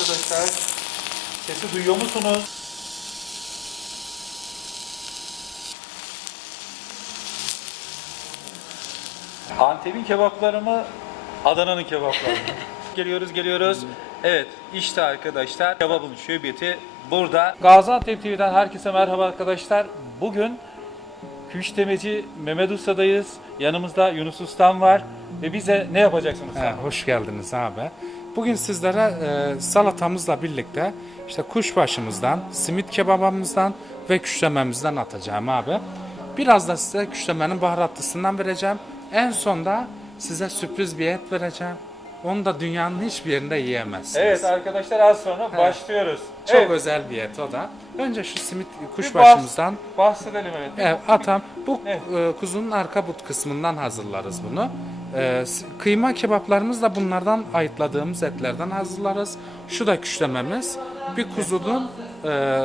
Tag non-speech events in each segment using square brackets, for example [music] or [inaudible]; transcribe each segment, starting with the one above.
arkadaşlar. Sesi duyuyor musunuz? Antep'in kebapları mı? Adana'nın kebapları mı? [laughs] geliyoruz geliyoruz. Evet işte arkadaşlar kebabın şöbiyeti burada. Gaziantep TV'den herkese merhaba arkadaşlar. Bugün Küştemeci Mehmet Usta'dayız. Yanımızda Yunus Ustam var. Ve bize ne yapacaksınız? He, hoş geldiniz abi. Bugün sizlere e, salatamızla birlikte işte kuşbaşımızdan, simit kebabımızdan ve küşlememizden atacağım abi. Biraz da size küşlemenin baharatlısından vereceğim. En sonda size sürpriz bir et vereceğim. Onu da dünyanın hiçbir yerinde yiyemezsiniz. Evet arkadaşlar az sonra başlıyoruz. Çok evet, özel bir et o da. Önce şu simit kuşbaşımızdan bahs- bahsedelim evet. Evet, atam. Bu Evet. e, kuzunun arka but kısmından hazırlarız bunu. E, kıyma kebaplarımız da bunlardan ayıtladığımız etlerden hazırlarız. Şu da küşlememiz. Bir kuzunun e,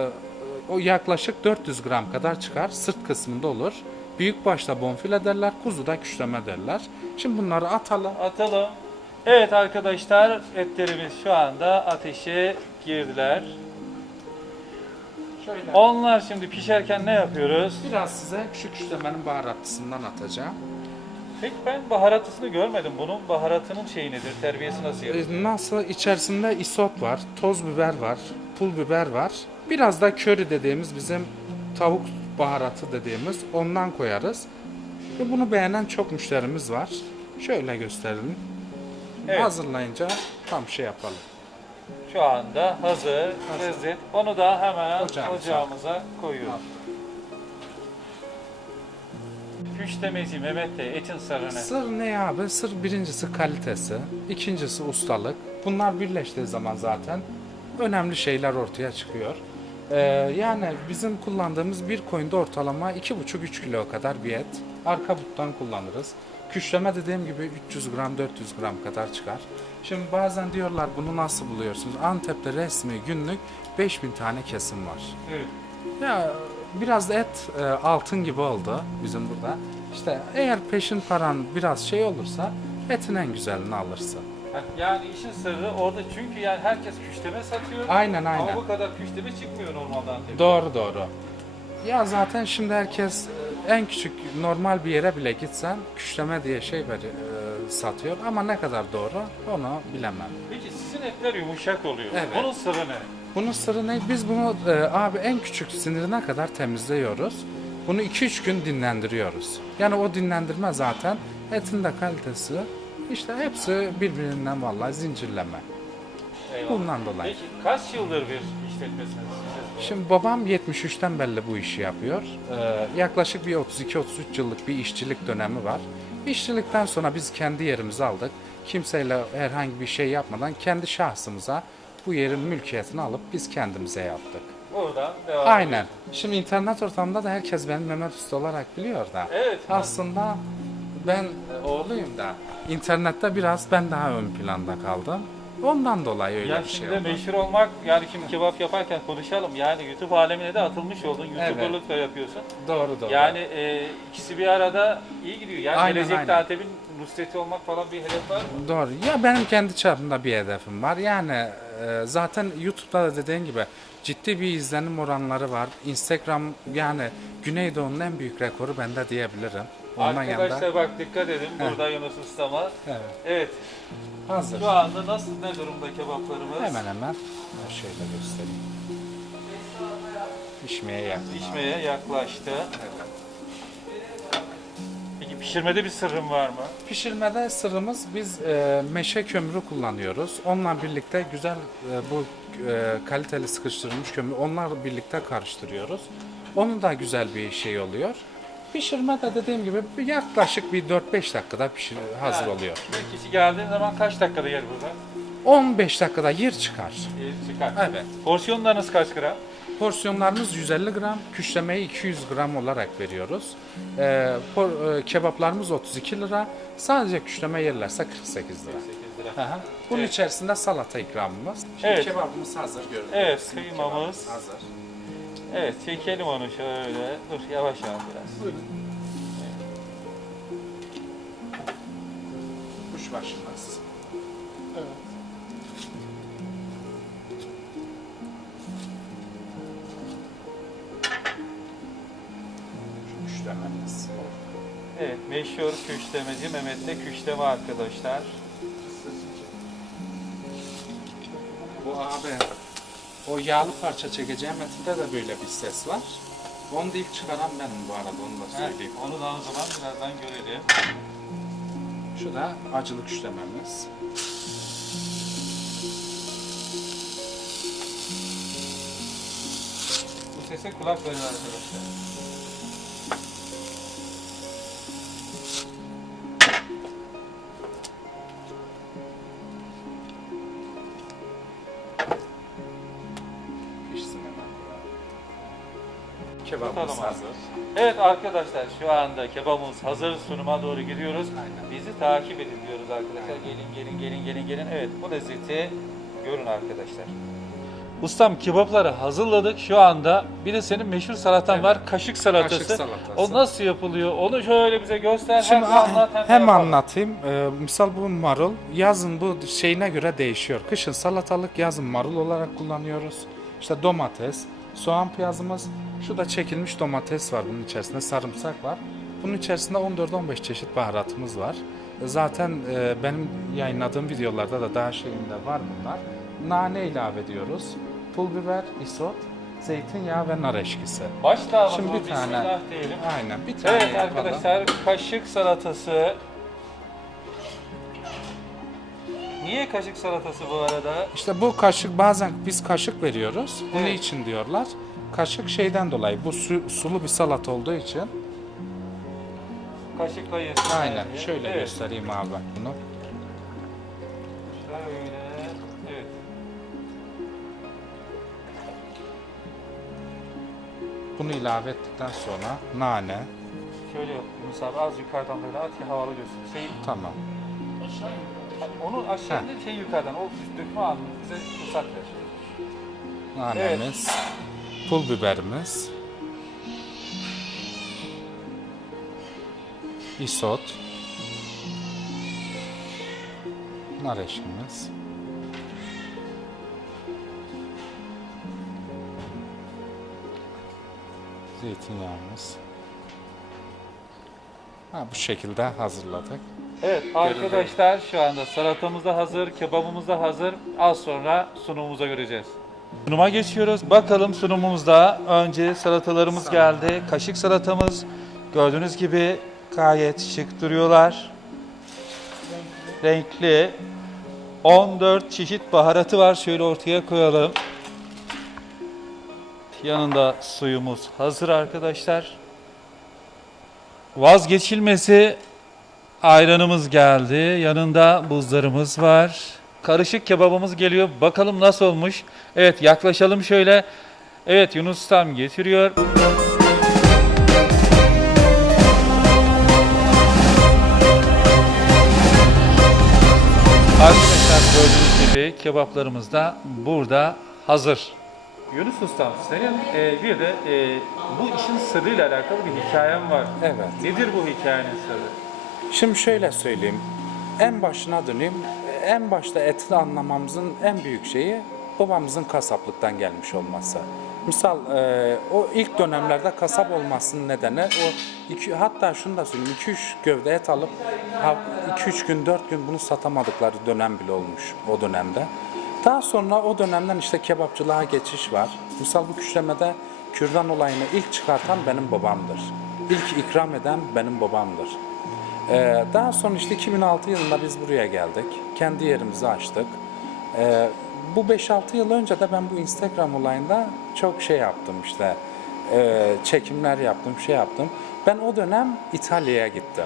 o yaklaşık 400 gram kadar çıkar. Sırt kısmında olur. Büyük başta bonfile derler, kuzu da küşleme derler. Şimdi bunları atalım. Atalım. Evet arkadaşlar etlerimiz şu anda ateşe girdiler. Şöyle. Onlar şimdi pişerken ne yapıyoruz? Biraz size şu küşlemenin baharatlısından atacağım. Peki ben baharatlısını görmedim. Bunun baharatının şeyi nedir? Terbiyesi nasıl yapılır? E, Nasıl? İçerisinde isot var, toz biber var, pul biber var. Biraz da köri dediğimiz bizim tavuk baharatı dediğimiz ondan koyarız. Ve bunu beğenen çok müşterimiz var. Şöyle gösterelim. Evet. Hazırlayınca tam şey yapalım. Şu anda hazır, lezzet. Onu da hemen Ocağımıza. ocağımıza koyuyoruz. Küşlemeci Mehmet de etin sırrını. Sır ne abi? Sır birincisi kalitesi, ikincisi ustalık. Bunlar birleştiği zaman zaten önemli şeyler ortaya çıkıyor. Ee, yani bizim kullandığımız bir koyunda ortalama 2,5-3 kilo kadar bir et. Arka buttan kullanırız. Küşleme dediğim gibi 300 gram 400 gram kadar çıkar. Şimdi bazen diyorlar bunu nasıl buluyorsunuz? Antep'te resmi günlük 5000 tane kesim var. Evet. Ya biraz da et e, altın gibi oldu bizim burada. İşte eğer peşin paran biraz şey olursa etin en güzelini alırsın. Yani işin sırrı orada çünkü yani herkes küşleme satıyor. Aynen, aynen. Ama bu kadar küşleme çıkmıyor normalde Antep'te. Doğru doğru. Ya zaten şimdi herkes en küçük normal bir yere bile gitsen küşleme diye şey ver, e, satıyor ama ne kadar doğru onu bilemem. Peki sizin etler yumuşak oluyor. Evet. Bunun sırrı ne? Bunun sırrı ne? Biz bunu e, abi en küçük sinirine kadar temizliyoruz. Bunu 2-3 gün dinlendiriyoruz. Yani o dinlendirme zaten etin de kalitesi işte hepsi birbirinden vallahi zincirleme. Eyvallah. Bundan dolayı. Peki kaç yıldır bir işletmesiniz? Şimdi babam 73'ten belli bu işi yapıyor. Ee, yaklaşık bir 32-33 yıllık bir işçilik dönemi var. İşçilikten sonra biz kendi yerimizi aldık. Kimseyle herhangi bir şey yapmadan kendi şahsımıza bu yerin mülkiyetini alıp biz kendimize yaptık. Buradan devam Aynen. Şimdi internet ortamında da herkes beni Mehmet Usta olarak biliyor da. Evet. Aslında ben oğluyum da internette biraz ben daha ön planda kaldım. Ondan dolayı öyle Ya bir şey oldu. meşhur olmak yani şimdi kebap yaparken konuşalım. Yani YouTube alemine de atılmış oldun. YouTuber'lık da yapıyorsun. Doğru doğru. Yani e, ikisi bir arada iyi gidiyor. Yani Aynen, gelecekte aynen. Antep'in Nusret'i olmak falan bir hedef var mı? Doğru. Ya benim kendi çapımda bir hedefim var. Yani e, zaten YouTube'da da dediğin gibi ciddi bir izlenim oranları var. Instagram yani Güneydoğu'nun en büyük rekoru bende diyebilirim. Ondan Arkadaşlar yanında. bak dikkat edin. Burada Yunus Ustama. Evet. Evet. Hazır. Şu anda nasıl ne durumda kebaplarımız? Hemen hemen şöyle göstereyim. Pişmeye yakın. Pişmeye yaklaştı. Peki pişirmede bir sırrın var mı? Pişirmede sırrımız biz e, meşe kömürü kullanıyoruz. Onunla birlikte güzel e, bu e, kaliteli sıkıştırılmış kömür onlarla birlikte karıştırıyoruz. Onun da güzel bir şey oluyor. Pişirme de dediğim gibi yaklaşık bir 4-5 dakikada pişir, hazır oluyor. Bir kişi geldiği zaman kaç dakikada yer burada? 15 dakikada yer çıkar. Ee, çıkar. Evet. Porsiyonlarınız kaç gram? Porsiyonlarımız 150 gram, küşlemeyi 200 gram olarak veriyoruz. E, por- e, kebaplarımız 32 lira, sadece küşleme yerlerse 48 lira. 8 lira. Aha. Bunun Evet. içerisinde salata ikramımız. Şimdi Evet. kebabımız hazır görünüyor. Evet, Simit kıymamız. hazır. Evet çekelim onu şöyle. Dur yavaş al biraz. Buyurun. Evet. Kuş başlamaz. Evet. Şu küşlememiz. Evet meşhur küşlemeci Mehmet'te küşleme arkadaşlar. Bu abi o yağlı parça çekeceğim etinde de böyle bir ses var. Onu da ilk çıkaran benim bu arada onu da söyleyeyim. Onu da o zaman birazdan görelim. Şu da acılı küşlememiz. Bu sese kulak verin arkadaşlar. Kebabımız Tutalım hazır. Evet arkadaşlar şu anda kebabımız hazır sunuma doğru gidiyoruz. Aynen. Bizi takip edin diyoruz arkadaşlar. Gelin gelin gelin gelin gelin. Evet bu lezzeti görün arkadaşlar. Ustam kebapları hazırladık şu anda. Bir de senin meşhur salatan Evet. var. Kaşık salatası. Kaşık salatası. O nasıl yapılıyor? Onu şöyle bize göster. Şimdi hem de anlat hem de hem yapalım. anlatayım. Ee, misal bu marul yazın bu şeyine göre değişiyor. Kışın salatalık yazın marul olarak kullanıyoruz. İşte domates, soğan piyazımız. Şu da çekilmiş domates var bunun içerisinde sarımsak var. Bunun içerisinde 14-15 çeşit baharatımız var. Zaten e, benim yayınladığım videolarda da daha şeyinde var bunlar. Nane ilave ediyoruz. Pul biber, isot, zeytinyağı ve nar eşkisi. Başla Şimdi bir tane- Bismillah diyelim. Aynen bir tane Evet yapalım. arkadaşlar kaşık salatası. Niye kaşık salatası bu arada? İşte bu kaşık bazen biz kaşık veriyoruz. Bu ne Evet. için diyorlar? Kaşık şeyden dolayı bu su- sulu bir salat olduğu için. Kaşıkla yesin. Aynen yani. şöyle evet. göstereyim abi bunu. Şöyle. Evet. Bunu ilave ettikten sonra nane. Şöyle yap Yunus abi az yukarıdan böyle at ki havalı gözsün. Şey, Tamam. Onu aşağı indir şey yukarıdan. O dökme anını bize fırsat ver. Nanemiz. Pul biberimiz. Isot. Nar eşkimiz. Zeytinyağımız. Ha, bu şekilde hazırladık. Evet arkadaşlar şu anda salatamız da hazır, kebabımız da hazır. Az sonra sunumumuza göreceğiz. Sunuma geçiyoruz. Bakalım sunumumuzda önce salatalarımız geldi. Kaşık salatamız gördüğünüz gibi gayet şık duruyorlar. Renkli. 14 çeşit baharatı var. Şöyle ortaya koyalım. Yanında suyumuz hazır arkadaşlar. Vazgeçilmesi Ayranımız geldi. Yanında buzlarımız var. Karışık kebabımız geliyor. Bakalım nasıl olmuş. Evet yaklaşalım şöyle. Evet Yunus Ustam getiriyor. Arkadaşlar gördüğünüz gibi kebaplarımız da burada hazır. Yunus Ustam senin e, bir de e, bu işin sırrıyla alakalı bir hikayen var. Evet. Nedir bu hikayenin sırrı? Şimdi şöyle söyleyeyim. En başına döneyim. En başta eti anlamamızın en büyük şeyi babamızın kasaplıktan gelmiş olması. Misal e, o ilk dönemlerde kasap olmasının nedeni o iki, hatta şunu da söyleyeyim 2-3 gövde et alıp 2-3 gün 4 gün bunu satamadıkları dönem bile olmuş o dönemde. Daha sonra o dönemden işte kebapçılığa geçiş var. Misal bu küşlemede kürdan olayını ilk çıkartan benim babamdır. İlk ikram eden benim babamdır. Ee, daha sonra işte 2006 yılında biz buraya geldik. Kendi yerimizi açtık. Ee, bu 5-6 yıl önce de ben bu Instagram olayında çok şey yaptım işte. Ee, çekimler yaptım, şey yaptım. Ben o dönem İtalya'ya gittim.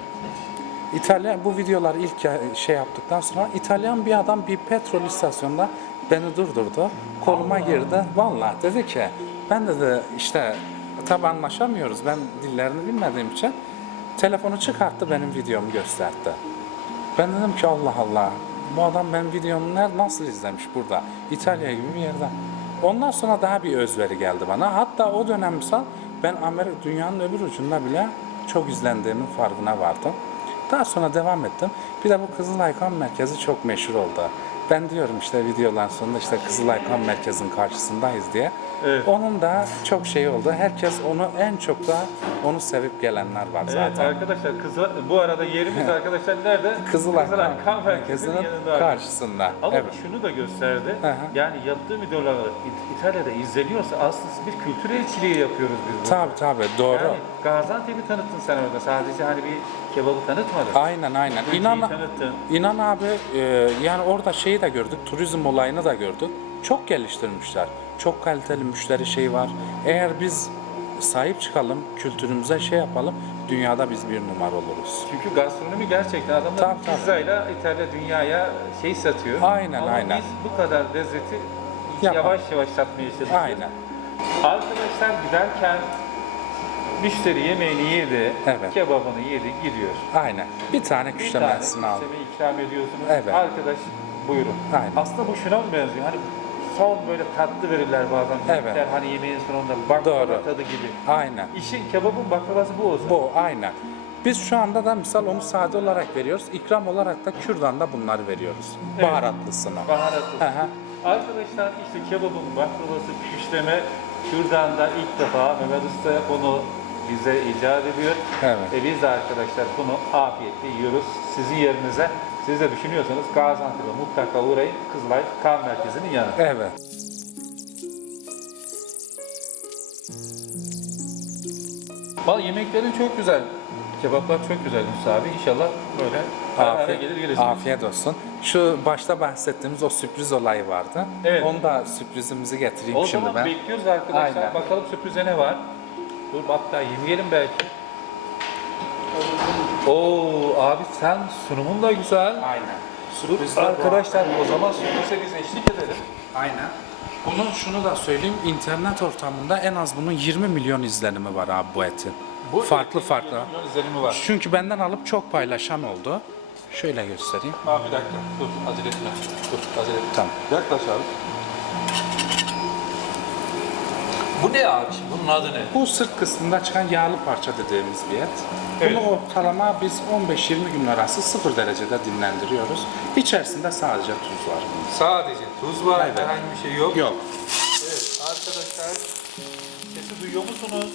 İtalya bu videolar ilk şey yaptıktan sonra İtalyan bir adam bir petrol istasyonunda beni durdurdu. Koluma girdi. Vallahi dedi ki ben dedi işte tabi anlaşamıyoruz. Ben dillerini bilmediğim için telefonu çıkarttı benim videomu gösterdi. Ben dedim ki Allah Allah bu adam benim videomu nasıl izlemiş burada? İtalya gibi bir yerde. Ondan sonra daha bir özveri geldi bana. Hatta o dönem misal ben Amerika dünyanın öbür ucunda bile çok izlendiğimin farkına vardım. Daha sonra devam ettim. Bir de bu Kızılay Kan Merkezi çok meşhur oldu. Ben diyorum işte videoların sonunda işte Kızılay Kan Merkezi'nin karşısındayız diye. Evet. Onun da çok şey oldu. Herkes onu en çok da onu sevip gelenler var Evet zaten. arkadaşlar kızı, bu arada yerimiz [laughs] arkadaşlar nerede? Kızılay, Kan Merkezi'nin yanında. karşısında. Ama evet. şunu da gösterdi. Hı. Yani yaptığı videolar İt- İtalya'da izleniyorsa aslında bir kültür elçiliği yapıyoruz biz burada. Tabii tabii doğru. Yani Gaziantep'i tanıttın sen orada. Sadece hani bir kebabı tanıtmadın. Aynen aynen. Ülkeyi İnan, tanıttın. inan abi e, yani orada şeyi de gördük. Turizm olayını da gördük. Çok geliştirmişler. Çok kaliteli müşteri şey var. Eğer biz sahip çıkalım, kültürümüze şey yapalım, dünyada biz bir numara oluruz. Çünkü gastronomi gerçekten adamlar Tabii, tabii. pizzayla İtalya dünyaya şey satıyor. Aynen, Ama aynen. biz bu kadar lezzeti Yapalım. yavaş yavaş satmaya çalışıyoruz. Aynen. Arkadaşlar giderken müşteri yemeğini yedi, Evet. kebabını yedi, gidiyor. Aynen. Bir tane Bir tane küşlemesini al. küşleme ikram ediyorsunuz. Evet. Arkadaş buyurun. Aynen. Aslında bu şuna mı benziyor? Hani son böyle tatlı verirler bazen. Evet. Yemekler, Hani yemeğin sonunda baklava Doğru. tadı gibi. Aynen. İşin kebabın baklavası bu olsun. Bu aynen. Biz şu anda da misal onu sade olarak veriyoruz. İkram olarak da kürdan'da bunları veriyoruz. Evet. Baharatlısını. Baharatlı. Hı hı. Arkadaşlar işte kebabın baklavası pişleme şuradan ilk defa Mehmet Usta bunu bize icat ediyor. Evet. Ve biz de arkadaşlar bunu afiyetle yiyoruz. Sizin yerinize siz de düşünüyorsanız Gaziantep'e mutlaka uğrayın. Kızılay Kan Merkezi'nin yanı. Evet. Valla yemeklerin çok güzel. Kebaplar çok güzel Musa abi. İnşallah böyle Afiyet, gelir geliriz. afiyet olsun. Şu başta bahsettiğimiz o sürpriz olayı vardı. Evet. Onu da sürprizimizi getireyim O şimdi zaman ben. bekliyoruz arkadaşlar. Aynen. Bakalım sürprize ne var. Dur hatta yemeyelim belki. Oo abi sen sunumun da güzel. Aynen. Dur Sürprizler bu. arkadaşlar o zaman sürprize biz eşlik edelim. Aynen. Bunun şunu da söyleyeyim. internet ortamında en az bunun 20 milyon izlenimi var abi bu etin. farklı farklı. Milyon izlenimi var. Çünkü benden alıp çok paylaşan oldu. Şöyle göstereyim. Abi bir dakika dur acele etme. Dur acele etme. Tamam. Yaklaş abi. Bu ne abi şimdi? Bunun adı ne? Bu sırt kısmında çıkan yağlı parça dediğimiz bir et. Evet. Bunu ortalama biz 15-20 gün arası 0 derecede dinlendiriyoruz. İçerisinde sadece tuz var. Sadece tuz var, Evet. herhangi bir şey yok. Yok. Evet arkadaşlar sesi duyuyor musunuz?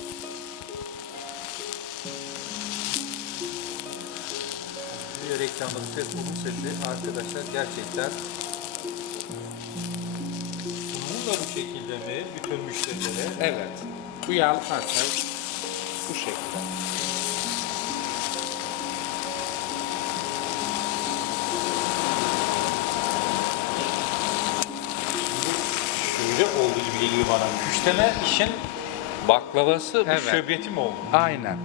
Bir reklamda bu ses, bunun sesi arkadaşlar gerçekten bunun da bu şekilde mi bütün müşterilere? Evet. Bu yağlı parça bu şekilde. Şöyle oldu gibi geliyor bana. Müşteme işin baklavası, Evet. bu şöbiyeti mi oldu? Aynen.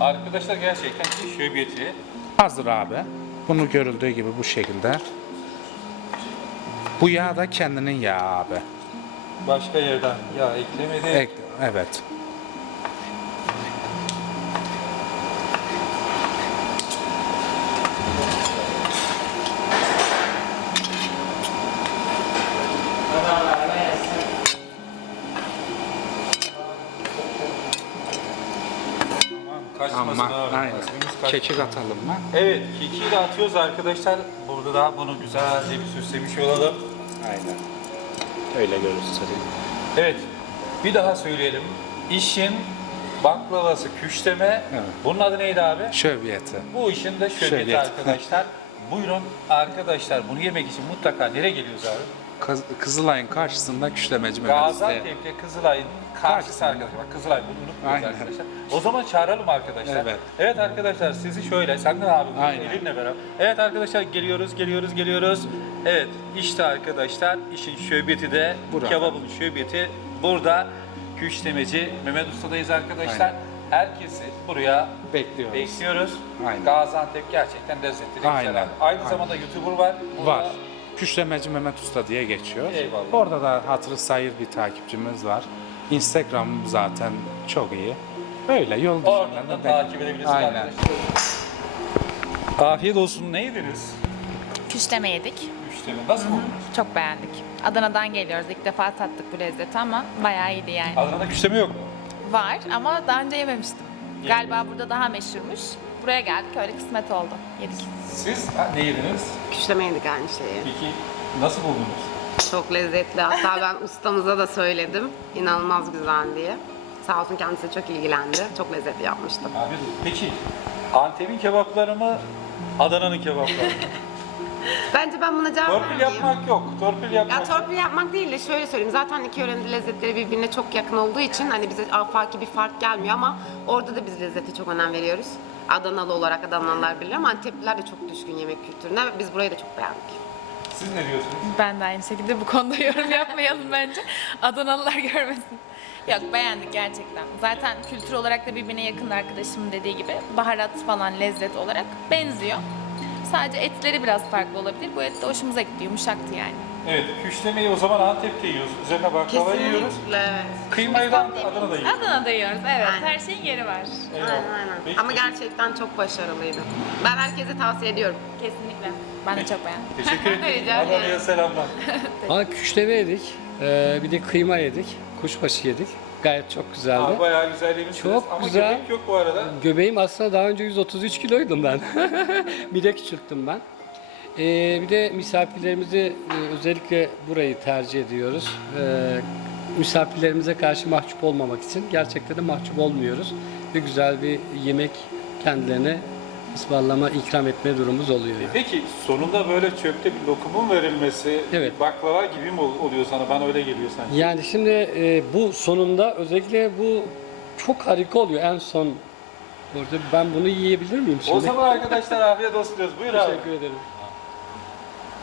Arkadaşlar gerçekten ki şöbiyeti. Hazır abi. Bunu görüldüğü gibi bu şekilde. Bu yağ da kendinin yağı abi. Başka yerden yağ eklemedi. Ek- evet. Kaçmasın Ama abi. aynen. Kaç- Kekik atalım mı? Evet, kekiği de atıyoruz arkadaşlar. Burada da bunu güzelce bir süslemiş olalım. Aynen. Öyle göstereyim. Evet, bir daha söyleyelim. İşin baklavası küşleme. Evet. Bunun adı neydi abi? Şöbiyeti. Bu işin de şöbiyeti Şöbiyet. arkadaşlar. Buyurun arkadaşlar bunu yemek için mutlaka nereye geliyoruz abi? Kız- Kızılay'ın karşısında küşlemeci Usta'ya. Gaziantep'te Kızılay'ın karşısı Karşısında. arkadaşlar. Bak Kızılay bunu unutmuyoruz Aynen. arkadaşlar. O zaman çağıralım arkadaşlar. Evet. Evet arkadaşlar sizi şöyle, sen de abi Aynen. elinle beraber. Evet arkadaşlar geliyoruz, geliyoruz, geliyoruz. Evet işte arkadaşlar işin şöbiyeti de, Burada. kebabın şöbiyeti burada. Küşlemeci Mehmet Usta'dayız arkadaşlar. Aynen. Herkesi buraya Bekliyoruz. bekliyoruz. Aynen. Gaziantep gerçekten lezzetli. Aynen. güzel. Aynı Aynen. zamanda YouTuber var. Burada- Var. Küşlemeci Mehmet Usta diye geçiyor. Eyvallah. Orada da hatırı sayır bir takipçimiz var. Instagram zaten çok iyi. Öyle yol Oradan da takip edebilirsiniz Aynen. arkadaşlar. Afiyet olsun. Ne yediniz? Küşleme yedik. Müşteri. Nasıl buldunuz? Çok beğendik. Adana'dan geliyoruz. İlk defa tattık bu lezzeti ama bayağı iyiydi yani. Adana'da küşleme yok mu? Var ama daha önce yememiştim. Galiba burada daha meşhurmuş. Buraya geldik öyle kısmet oldu. Yedik. Siz ha, ne yediniz? Küşleme yedik aynı şeyi. Peki Nasıl buldunuz? Çok lezzetli. Hatta ben [laughs] ustamıza da söyledim. İnanılmaz güzel diye. Sağ olsun kendisi çok ilgilendi. Çok lezzetli yapmıştım. Abi peki Antep'in kebapları mı? Adana'nın kebapları mı? [laughs] Bence ben buna cevap Torpil vermeyeyim. yapmak yok. Torpil yapmak. Ya torpil yapmak değil de şöyle söyleyeyim. Zaten iki yörenin lezzetleri birbirine çok yakın olduğu için hani bize afaki bir fark gelmiyor ama orada da biz lezzete çok önem veriyoruz. Adanalı olarak Adanalılar bilir ama Antepliler de çok düşkün yemek kültürüne ve biz burayı da çok beğendik. Siz ne diyorsunuz? Ben de aynı şekilde bu konuda [laughs] yorum yapmayalım bence. Adanalılar görmesin. Yok beğendik gerçekten. Zaten kültür olarak da birbirine yakın arkadaşımın dediği gibi. Baharat falan lezzet olarak benziyor. Sadece etleri biraz farklı olabilir. Bu et de hoşumuza gitti. Yumuşaktı yani. Evet, küşlemeyi o zaman Antep'te yiyoruz. Üzerine baklava yiyoruz. evet. Kıymayı da Adana'da yiyoruz. Adana'da yiyoruz. Evet. Aynen. Her şeyin yeri var. Eyvallah. Aynen aynen. Peki, Ama teşekkür- gerçekten çok başarılıydı. Ben herkese tavsiye ediyorum. Kesinlikle. Ben de çok beğendim. Teşekkür [laughs] ederim. Rica ederim. Adana'ya selamlar. [laughs] Ha küşleme yedik. Ee, bir de kıyma yedik. Kuşbaşı yedik. Gayet çok güzeldi. Abi bayağı güzel yemişsiniz. Çok Ama güzel. göbek yok bu arada. Göbeğim aslında daha önce 133 kiloydum ben. [laughs] bir de küçülttüm ben. Ee, bir de misafirlerimizi e, özellikle burayı tercih ediyoruz. Ee, misafirlerimize karşı mahcup olmamak için gerçekten de mahcup olmuyoruz. Ve güzel bir yemek kendilerine ısmarlama, ikram etme durumumuz oluyor. Yani. Peki sonunda böyle çöpte bir lokumun verilmesi Evet. baklava gibi mi ol- oluyor sana? Bana öyle geliyor sanki. Yani şimdi e, bu sonunda özellikle bu çok harika oluyor en son. Orada ben bunu yiyebilir miyim şimdi? O zaman arkadaşlar afiyet olsun diyoruz. Buyur abi. Teşekkür ederim.